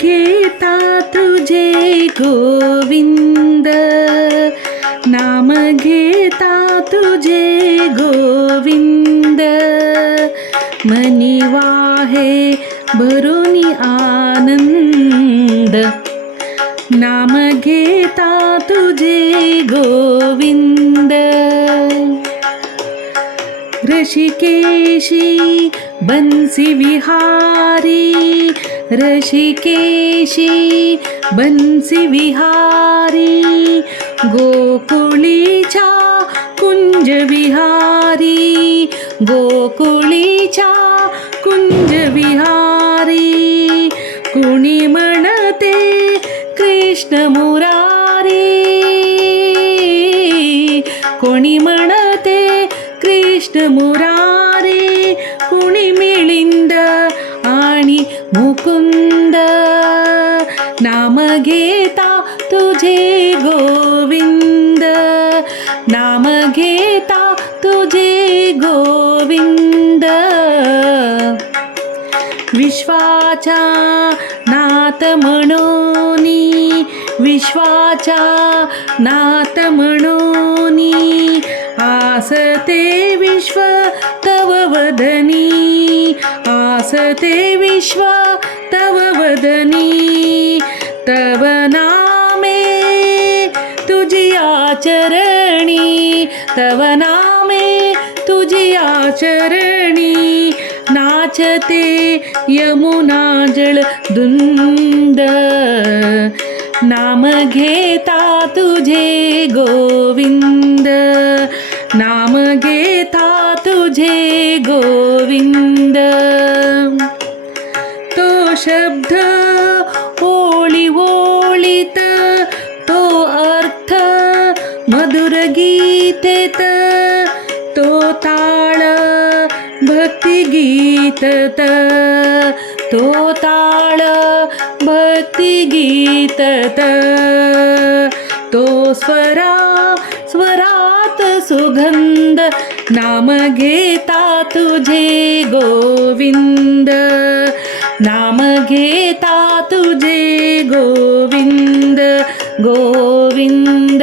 घेता तुझे गोविंद, नाम घेता तुझे गोविंद, मनी वाहे भरुनी आनंद, नाम घेता तुझे गोविंद. ऋषिकेशी बंसी विहारी, ऋषिकेशी बंसी विहारी, गोकुळीच्या कुंज विहारी, गोकुळीच्या कुंज विहारी. कुणी म्हणते कृष्ण मुरारी, कोणी म्हणते कृष्ण मुरारी, कुणी मिलिंद आणि मुकुंद, नाम घेता तुझे गोविंद, नाम घेता तुझे गोविंद. विश्वाचा नाथ म्हणोनी, विश्वाचा नाथ म्हणोनी, आसते विश्व तव वदनी, आसते विश्व तव वदनी. तव नामे तुझी आचरणी, तव नामे तुझी आचरणी, नाचते यमुना जलदुंद, नाम घेता तुझे गोविंद, नाम घेता तुझे गोविंद. तो शब्द ओळी ओळीत, तो अर्थ मधुर गीतेत, तो ताळ भक्ती गीतत, तो ताळ भक्ती गीतत. तो स्वरात सुगंध, नाम घेता तुझे गोविंद, नाम घेता तुझे गोविंद, गोविंद.